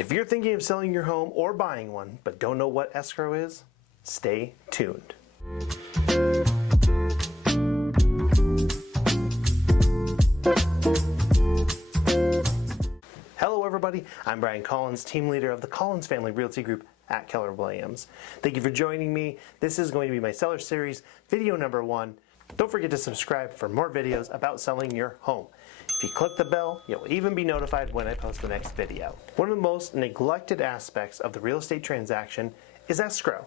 If you're thinking of selling your home or buying one, but don't know what escrow is, stay tuned. Hello everybody, I'm Bryan Collins, team leader of the Collins Family Realty Group at Keller Williams. Thank you for joining me. This is going to be my seller series, video number 1. Don't forget to subscribe for more videos about selling your home. If you click the bell, you'll even be notified when I post the next video. One of the most neglected aspects of the real estate transaction is escrow.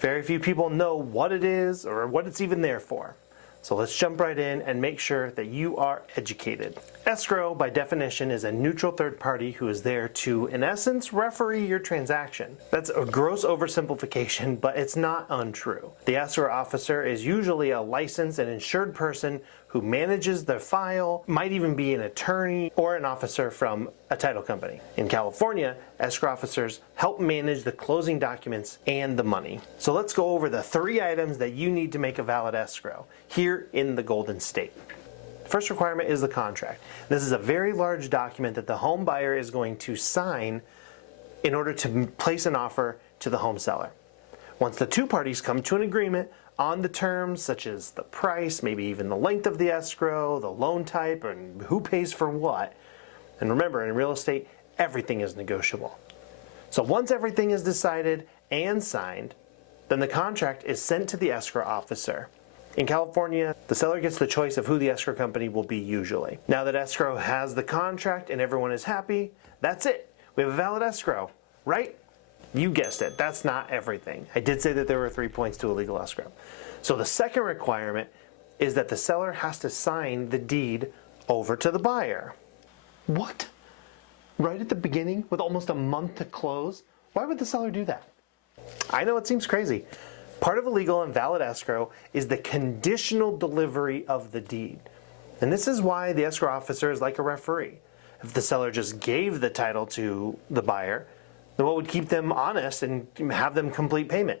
Very few people know what it is or what it's even there for. So let's jump right in and make sure that you are educated. Escrow, by definition, is a neutral third party who is there to, in essence, referee your transaction. That's a gross oversimplification, but it's not untrue. The escrow officer is usually a licensed and insured person who manages the file, might even be an attorney or an officer from a title company. In California, escrow officers help manage the closing documents and the money. So let's go over the 3 items that you need to make a valid escrow here in the Golden State. First requirement is the contract. This is a very large document that the home buyer is going to sign in order to place an offer to the home seller. Once the 2 parties come to an agreement on the terms such as the price, maybe even the length of the escrow, the loan type, and who pays for what, and remember, in real estate, everything is negotiable. So once everything is decided and signed, then the contract is sent to the escrow officer. In California, the seller gets the choice of who the escrow company will be usually. Now that escrow has the contract and everyone is happy, that's it. We have a valid escrow, right? You guessed it, that's not everything. I did say that there were 3 points to a legal escrow. So the second requirement is that the seller has to sign the deed over to the buyer. What? Right at the beginning, with almost a month to close? Why would the seller do that? I know it seems crazy. Part of a legal and valid escrow is the conditional delivery of the deed. And this is why the escrow officer is like a referee. If the seller just gave the title to the buyer, then what would keep them honest and have them complete payment?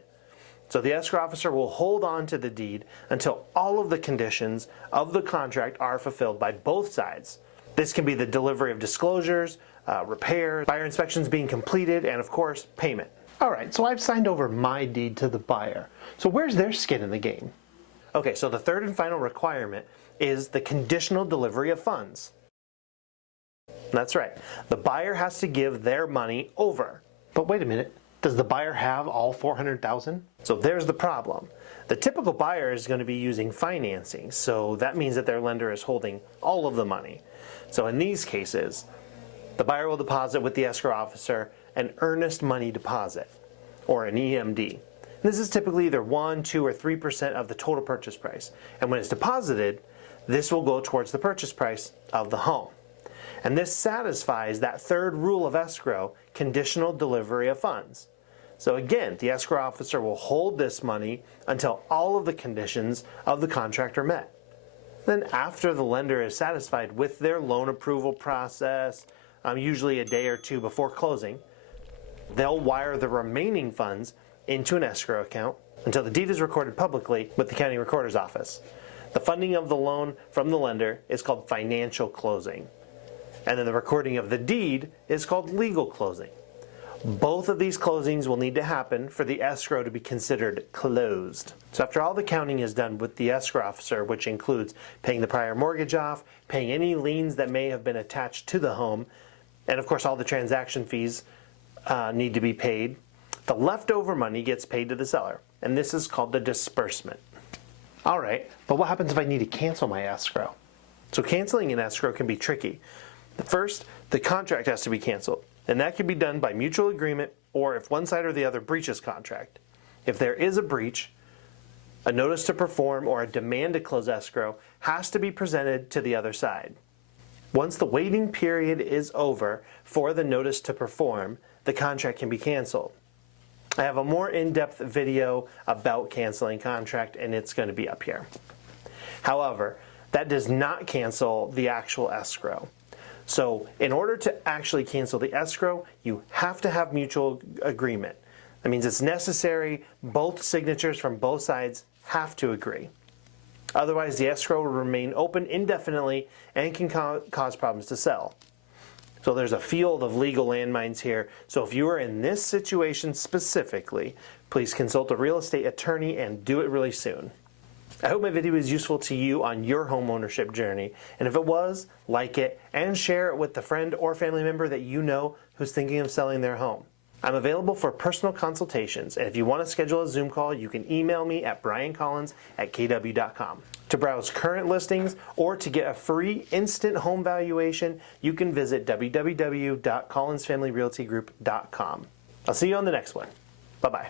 So the escrow officer will hold on to the deed until all of the conditions of the contract are fulfilled by both sides. This can be the delivery of disclosures, repairs, buyer inspections being completed, and of course, payment. All right, so I've signed over my deed to the buyer. So where's their skin in the game? Okay, so the third and final requirement is the conditional delivery of funds. That's right. The buyer has to give their money over. But wait a minute, does the buyer have all $400,000? So there's the problem. The typical buyer is going to be using financing, so that means that their lender is holding all of the money. So in these cases, the buyer will deposit with the escrow officer an earnest money deposit, or an EMD. This is typically either 1, 2, or 3% of the total purchase price. And when it's deposited, this will go towards the purchase price of the home. And this satisfies that third rule of escrow, conditional delivery of funds. So again, the escrow officer will hold this money until all of the conditions of the contract are met. Then after the lender is satisfied with their loan approval process, usually a day or 2 before closing, they'll wire the remaining funds into an escrow account until the deed is recorded publicly with the county recorder's office. The funding of the loan from the lender is called financial closing. And then the recording of the deed is called legal closing. Both of these closings will need to happen for the escrow to be considered closed. So after all the counting is done with the escrow officer, which includes paying the prior mortgage off, paying any liens that may have been attached to the home, and of course all the transaction fees need to be paid, the leftover money gets paid to the seller, and this is called the disbursement. All right, but what happens if I need to cancel my escrow? So canceling an escrow can be tricky. First, the contract has to be canceled, and that can be done by mutual agreement or if one side or the other breaches contract. If there is a breach, a notice to perform or a demand to close escrow has to be presented to the other side. Once the waiting period is over for the notice to perform, the contract can be canceled. I have a more in-depth video about canceling contract, and it's going to be up here. However, that does not cancel the actual escrow. So in order to actually cancel the escrow, you have to have mutual agreement. That means it's necessary, both signatures from both sides have to agree. Otherwise, the escrow will remain open indefinitely and can cause problems to sell. So there's a field of legal landmines here. So if you are in this situation specifically, please consult a real estate attorney and do it really soon. I hope my video was useful to you on your home ownership journey. And if it was, like it and share it with the friend or family member that you know who's thinking of selling their home. I'm available for personal consultations, and if you want to schedule a Zoom call, you can email me at bryancollins@kw.com. To browse current listings or to get a free instant home valuation, you can visit www.collinsfamilyrealtygroup.com. I'll see you on the next one. Bye-bye.